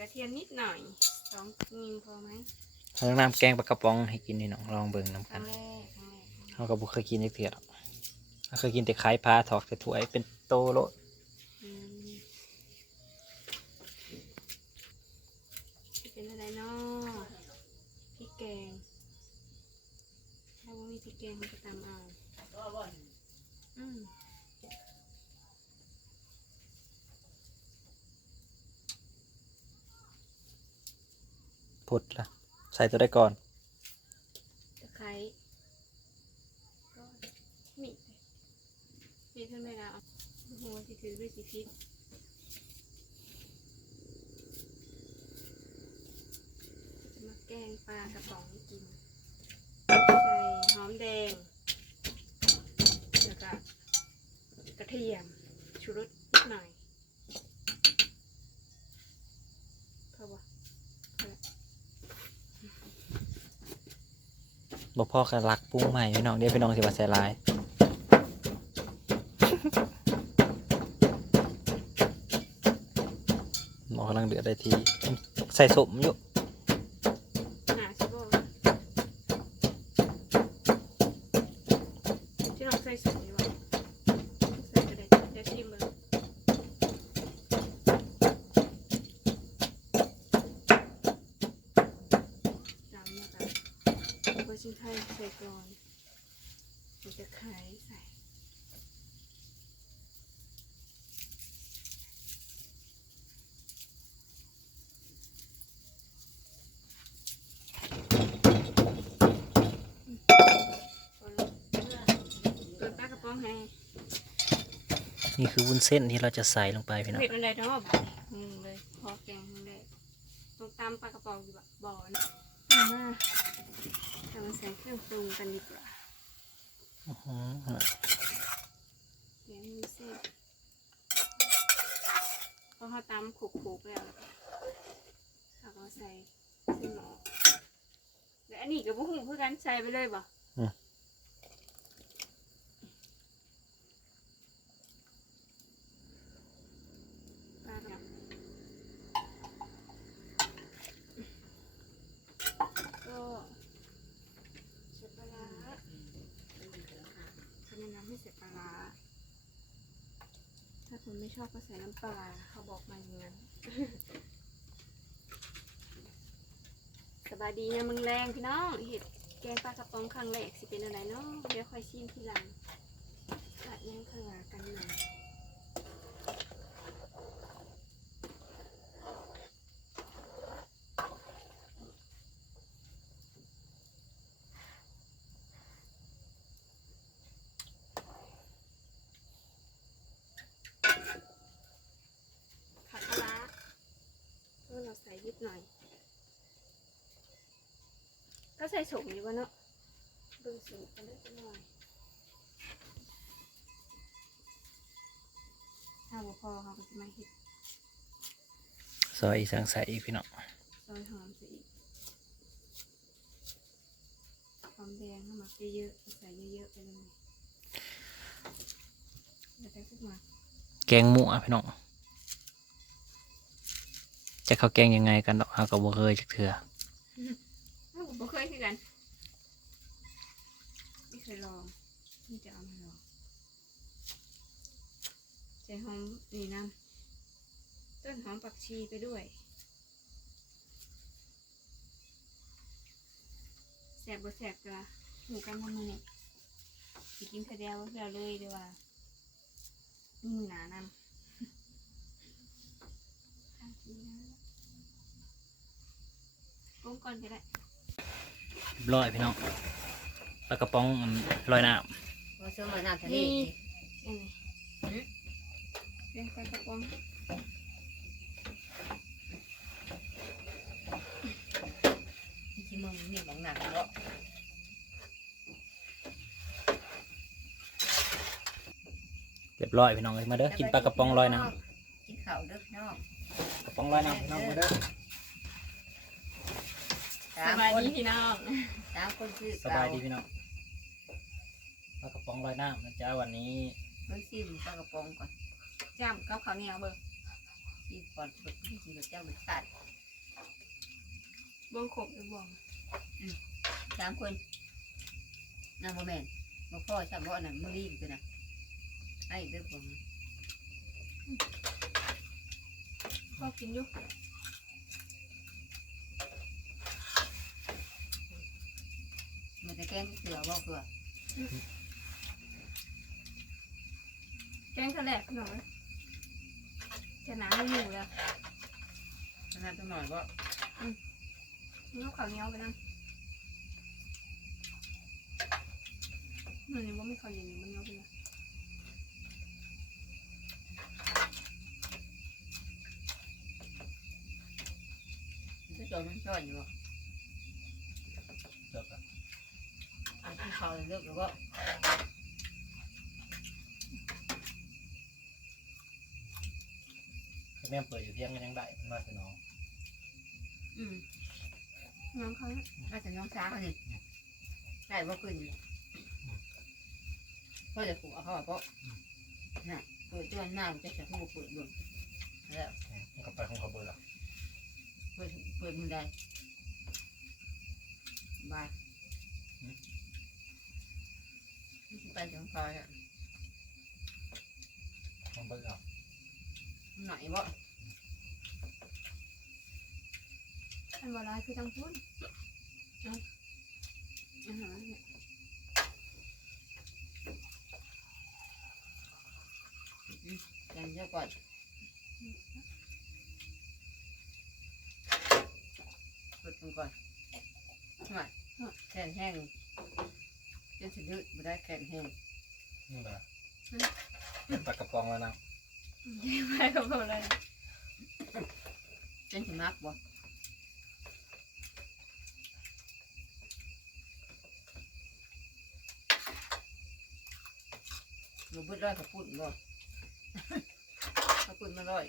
กระเทียมนิดหน่อยสองนิ้วพอไหมทางน้ำแกงปลากระป๋องให้กินนี่น้องลองเบิ่งน้ำคกัรั้นงแรกครั้งแรกเขาก็บ่เคยกินจักเทื่อหรอกเขาเคยกินแต่ขายปลาถอกแต่ถ้วยเป็นโตโลอืมเป็นอะไรเนาะพริกแกงถ้าว่ามีพริกแกงมันก็ตามเอาอืม พุดละใส่ตัวได้ก่อนตะไคร้ก็มีดมีดขึ้นไม่ล้วโอ้โหสิถือด้วยสิพิษจะมาแกงปลากระป๋องกิน ใส่หอมแดง แล้วก็กระเทียมชูรสนิดหน่อยพอปะพอละ บ่พ่อกันรักปุ้งใหม่พี่น้องเดี๋ยวพี่น้องสิว่าใส่ลายหมอกำลังเดือดได้ที ใส่สมอยู่ หาชิบะที่เราใส่สูงอยู่วะใส่กระเด็นเดี๋ยวชิมเบอร์จำนะคะเบอร์ชิ้นไทยใส่ก่อนมันจะขายใส่ เปิดปลากระป๋องให้นี่คือวุ้นเส้นที่เราจะใส่ลงไปพี่น้องเผ็ดอะไรเนาะอืมเลยพอแกงทั้งได้ต้องตำปลากระป๋องอยู่แบบบ่อนะเอามาเรามาใส่เครื่องปรุงกันดีกว่าอื้อหือเดี๋ยวมีเส้นพอเขาตำขลุกๆแล้วแล้วก็เราก็ใส่เส้นหมอแล้วอันนี้กับบุ้งเพื่อกันใส่ไปเลยบ่ปลากระป๋อง ก็เสร็จปลาร้าเขาแนะนำให้เสร็จปลาร้าถ้าคุณไม่ ชอบก็ใส่น้ำปลาเขาบอกมาอย่างนั้นสบายดีนะมึงแรงพี่น้องเห็ดแกงปลากระป๋องครั้งแรกสิเป็นอะไรเนาะเดี๋ยวค่อยชิมทีหลังตัดยังขางหลังกันหน่อยผักปลาร้าเออเราใส่นิดหน่อย ก็ ใส่สูงอยู่วะเนาะเบิ่งสูงกันได้จังหน่อยถ้าบ่พอเขาก็จะมาเห็ดซอยอีสังใส่อีกพี่น้องซอยหอมซะอีกหอมแดงเข้ามาเยอะๆใส่เยอะๆไปเลยแล้วแต่ขึ้นมาแกงหมูอะพี่น้องจะเขาแกงยังไงกันดอกเราก็บ่เคยจักเทื่ออ้าวผม บ่เคยคือกัน ไม่เคยลองนี่จะเอามาลองใส่หอมนี่น้ำต้นหอมผักชีไปด้วยแสบบ่แสบกะหมูกันทำมือนี่สิกินแต่เดียวเดียวเลยดีกว่านี่หนานำข้างทีนะปรุงก่อนก็ได้ เรียบร้อยพี่น้องปลากระป๋องอันลอยน้ว่าช่วงมาน้ำทะเลนี่เอ้ยเป็นปลากระป๋องที่มึงมีบางหนักเนาะำเรียบร้อยพี่น้องเลยมาเด้อกินปลากระป๋องลอยน้กินข้าวเด้อเนาะำกระป๋องลอยน้ำพี่น้องมาเด้อ สสามบายคนดีพี่น้องสามคนคือสบายดีพี่น้องปลากระป๋องลอยน้ำนะจ๊ะวันนี้เพิ่งซิมปลากระป๋องก่อนจำกับข้าวเหนียวเบิ่งซิที่ก่อนเปิดที่ที่เจ้ามันตัดบ่งขบหรือบ่งสามคนนางบ่แม่นบ่พ่อจำว่าน่ะมึงรีบตัวน่ะไอ้เด้อผมพ่อกินอยู่ มันจะแกล้ งเสือบ่เสือแกงทะเลขนมจะหนาไม่อยู่แล้วขนาดตัวหน่อยบ่น้ำข้าวเหนียวไปนั่งมันยังว่าไม่ข้าวเย็นมันเหนียวไปเลยมันจะจนมันช่อนอยู่บ่เลิกอะอัน ที่เขาเลิกแล้วก็แม่เปิดอยู่เที่ยงก็ยังได้มันมาแต่น้องอืมน้ำเขาเนี่ยถ้าจะน้องช้าเขานี่ใช่บ่ขึ้นเลยพ่อจะปลูกเขาอะพ่อน่ะเปิดตัวหน้ามันจะจะพูดเปิดดวงแล้วมันก็ไปของเขาเบอร์ละเปิดเปิดมือได้บาย ไปถึงพอยอะของเบอร์เอาหน่อยบ่อันวา สิดื้อไม่ได้แขนแห้งนี่มาเป็นปลากระป๋องแล้วนะเดี๋ยวไปกับอะไรจนสิมักบ่หนูเบิดร้อยขับปุ่นบ่ขับปุ่นมาร้อย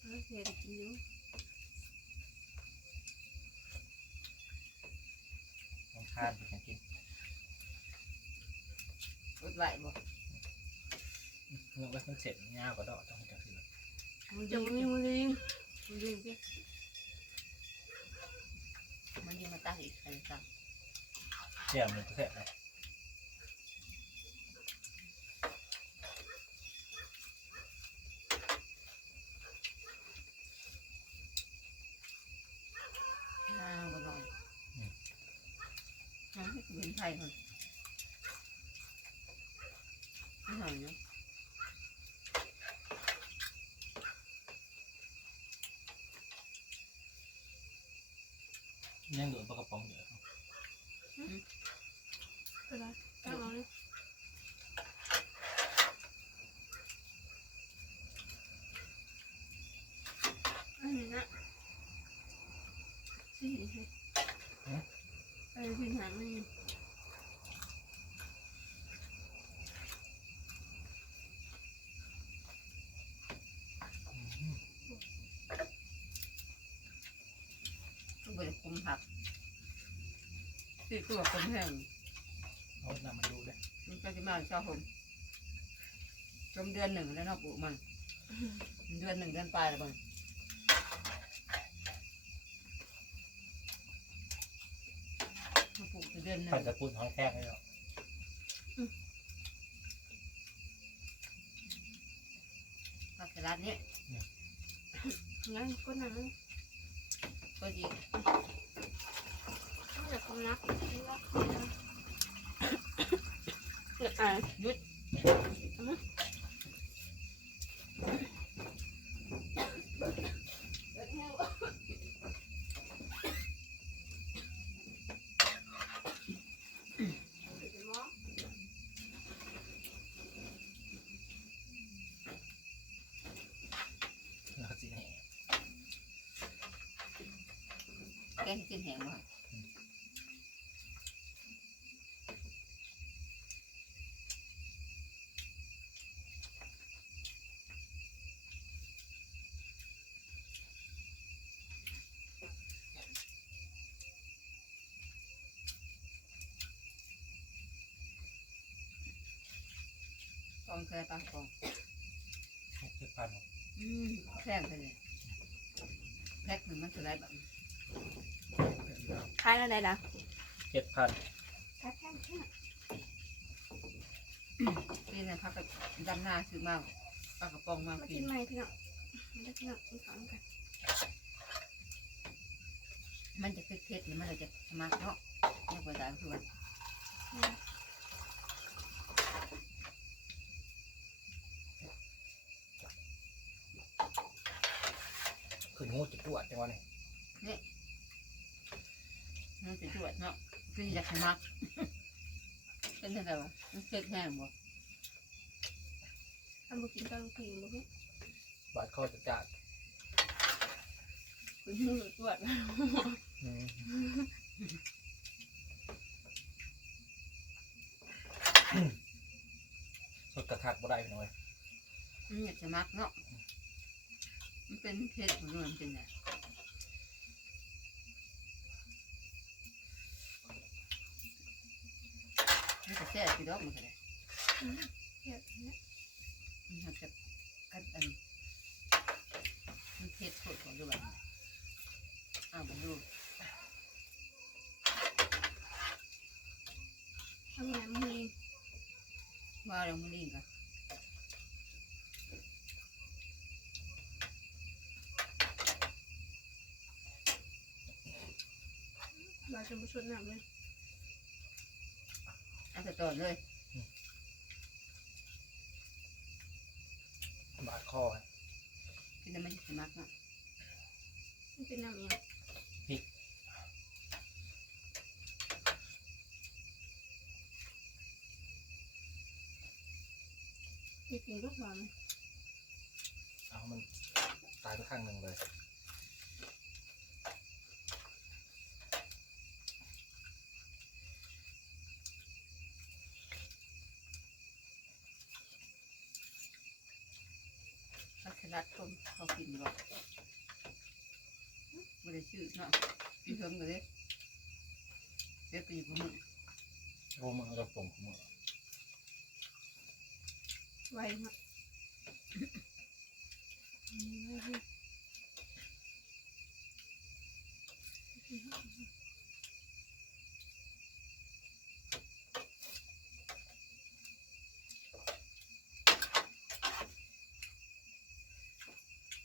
เออเดี๋ยวจะกินอยู่ต้องข้านไปกัน กินเบิดไหวบ่นึกว่ามันเสร็จยาวกว่าดอกต้องจังสิมันจะดีมีมือลิงมันดีพี่มันดีมาตั้งอีกใครตั้งเจียวมันก็เสร็จเลยหน้าบ่หน่อยน้องให้เป็นไทยคน ไม่หน่อยเนาะยังโดนปลากระป๋องเยอะ ก็ได้ตั้งเอาเลยอันนี้นะสิเห็นไปเป็นหางนี่ ต้องไปคุมผัก ที่ตัวคุมแห้งเอาน้ำมันดูเลยมันก็จะมาเช้าผมชมเดือนหนึ่งแล้วเนาะปลูกมันเดือนหนึ่งเดือนปลายแล้วบ้างปลูกแต่เดือนหนึ่งปั่นตะปูนห้องแคบให้หรอกผักสลัดเนี่ยงั้นก็นั่งก็ดี ต้องจากความรักไม่รัก อ่ายุดแล้วก็สีแห้งแกงกินแห้งบ่กองเคยปลากองหกสิบพันอืมแพงไปเลยแพ็คหนึ่งมันจะได้แบบคล้ายอะไรล่ะเจ็ดพันคล้ายแค่แค่นี่นะพักกับดำหน้าซื้อมาปลากระป๋องมามากิกินนใหม่พี่น้องมาได้พี่น้องกินข้าวกันมันจะเผ็ดๆนี่มันเลยจะสมักเนาะไม่ควรได้คือว่า ขึ้นงูจิตตรวจจังวะนี่ มันจะตรวจ เนาะคืออยากสมักเป็นอะไรวะมันเผ็ดแห้งบ่ทำบุกินก็ลูกพิงบุกบาดคอจะจัดคุณมือตรวจอืมสดกระทักบ่ได้พี่น้อยมันอยากสมักเนาะมันเป็นเผ็ดของมันเป็นไงมันจะแซ่บพี่ดอกมันก็ได้เทียบเนี่ยมันจะกัดอันมันเผ็ดโคตรของด้วยอ้าวมาดูทำงานมือว่าเราไม่ลิงกันเราจะมาชดน้ำเลย เอาแต่ต่อเลยบาดคอ กินแล้วมันจะมักเนาะมันเป็นน้ำเองมีกินลูกหลาน เอามันตายไปข้างหนึ่งเลย พัช รัดคนเขากินหรอกไม่ได้ชื่อเนาะพี่เพิ่มกันเลยเด็กไปอยู่กับมึงโอ้มือกับผมมือไวมาก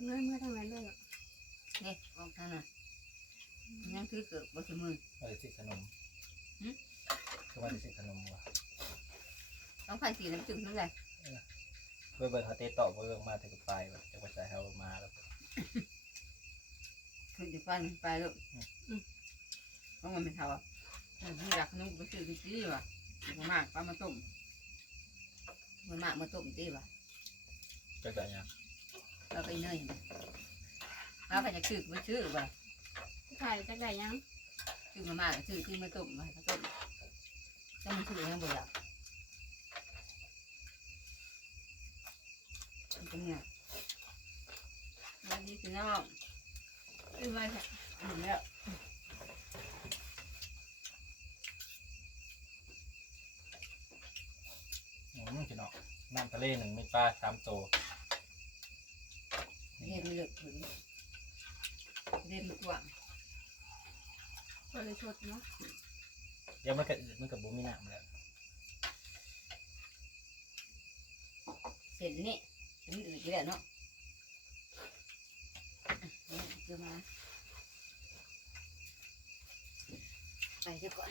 เมื่อเมื่อทางไหนเลยอะ เนี่ยออกทางน่ะยังคือ เกิดบ่สมือว่าจะสิขนมหึคือว่าจะสิขนมวะต้องพันสีน้ำจึงนั่นแหละเพื่อเบิร์เขาเตะต่อเพื่อมาถึงปลายแบบจะกระจายเขามาแล้วคือจะฟันไปแล้วเพราะมันไม่เท่าอะมันอยากขนมก็ซื้อตีว่ะมันมากปลามาต้มมันมากมาต้มตีว่ะจะได้ยังเราไปเนยเราก็จะซื้อมาซื้อว่ะ ถ่ายจะได้ยังซื้อมามากซื้อที่มาต้มมาต้มจะมันซื้อยังบ่อยากเป็นไงวันนี้พี่น้องเป็นไรค่ะหมดแล้วอืมพี่น้องน้ำทะเลหนึ่งมีปลาสามตัวเห็นมันเหลือถึงเล่นกว้างก็ เลยชดเนาะเดี๋ยวมันก็อืดมันกับบุมีน้ำแล้วเสร็จนี่เห็นอื่นอยู่แล้วเนาะนี่เดี๋ยวมาไปเดี๋ยวก่อน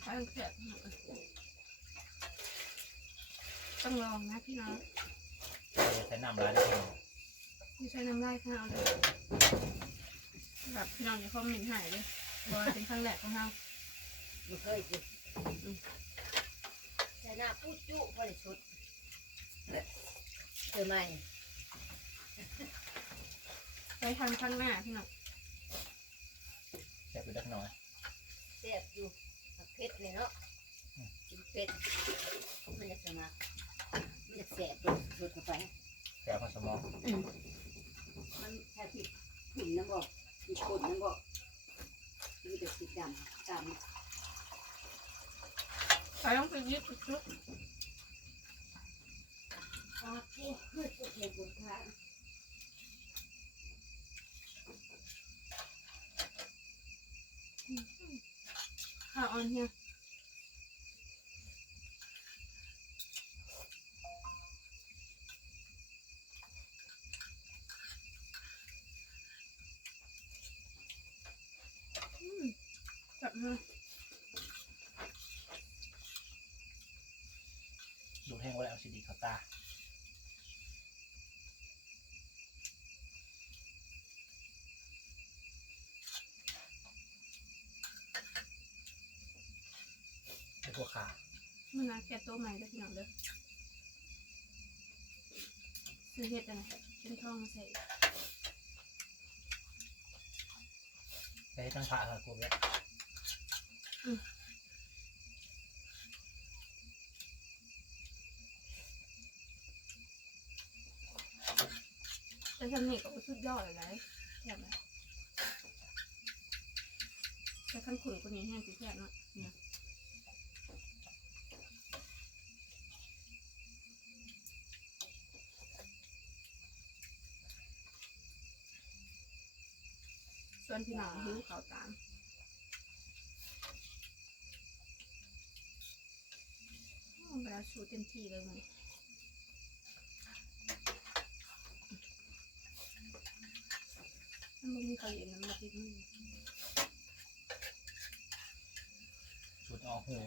ไปอังเกฤษต้องลองนะพี่น้องเราจะ ใช้น้ำลายได้พี่น้องไม่ใช่น้ำลายข้าวเลยแบบพี่น้องอย่าคอมเมนต์หายเลยเพราะว่าเป็นครั้งแรกของเราไม่เคยกินแต่หน้าปุ๊ดจุพอได้ชุดเจอไหมไปทำข้างหน้าพี่น้องแค่ไปเล็กน้อยเสียบอยู่เผ็ดเลยเนาะกินเผ็ดมันจะสมัครมันจะ แสบรดเข้าไป แก่พอสมองมันแค่ผิดผิดน้ำบอกผิดคนน้ำบอกมีแต่สีดดำดำไปต้องไปยึดไปชุบอ๋อโอ้ยโอเคบุญค่ะข้าวอ่อนเนี่ยอืมแบบนี้ ดูดแห้งไว้แล้วสิดีเขาตาไอ้พวกขา มันน่าแก่ตัวใหม่เด้อพี่น้องเด้อซื้อเห็ดอะไรเป็นทองมาใส่ไปให้ตั้งผ่าค่ะกลัวเนี่ย แต่ทำนี่ก็บ่สุดยอดเลยนะแซ่บเลยแต่ขั้นขุ่นกว่านี้แห้งสิแซ่บเนาะเนี่ยส่วนพี่น้องหิวเขาตาม อ้าวเวลาชูเต็มที่เลยมันมันมีเขาเย็นมันมาติดมือสูดออกหู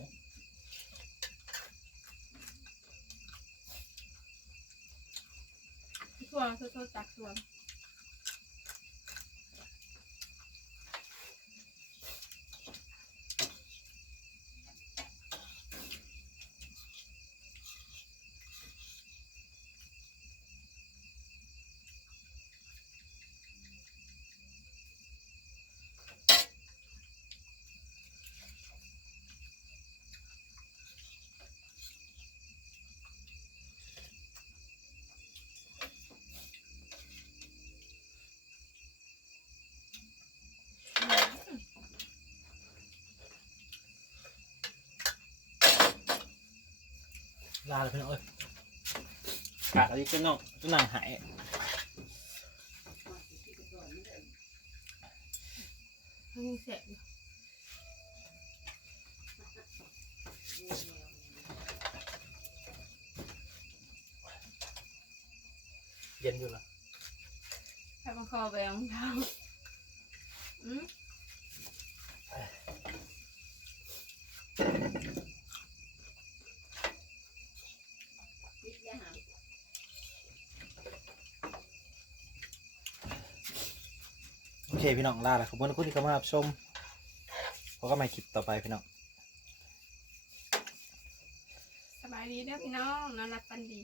ทั่วทั่วทั่วจักส่วน ลาเลยพี่น้องเอ้ยกาดอะไรจะน้องจะนั่งหายมันยังแสบอยู่เย็นอยู่นะแค่บังคอไปรองเท้าอืม นิดเดียวหา โอเค พี่น้องลาแล้วขอบคุณทุกที่เข้ามารับชมพบกันใหม่คลิปต่อไปพี่น้องสบายดีเด้อพี่น้องนอนหลับฝันดี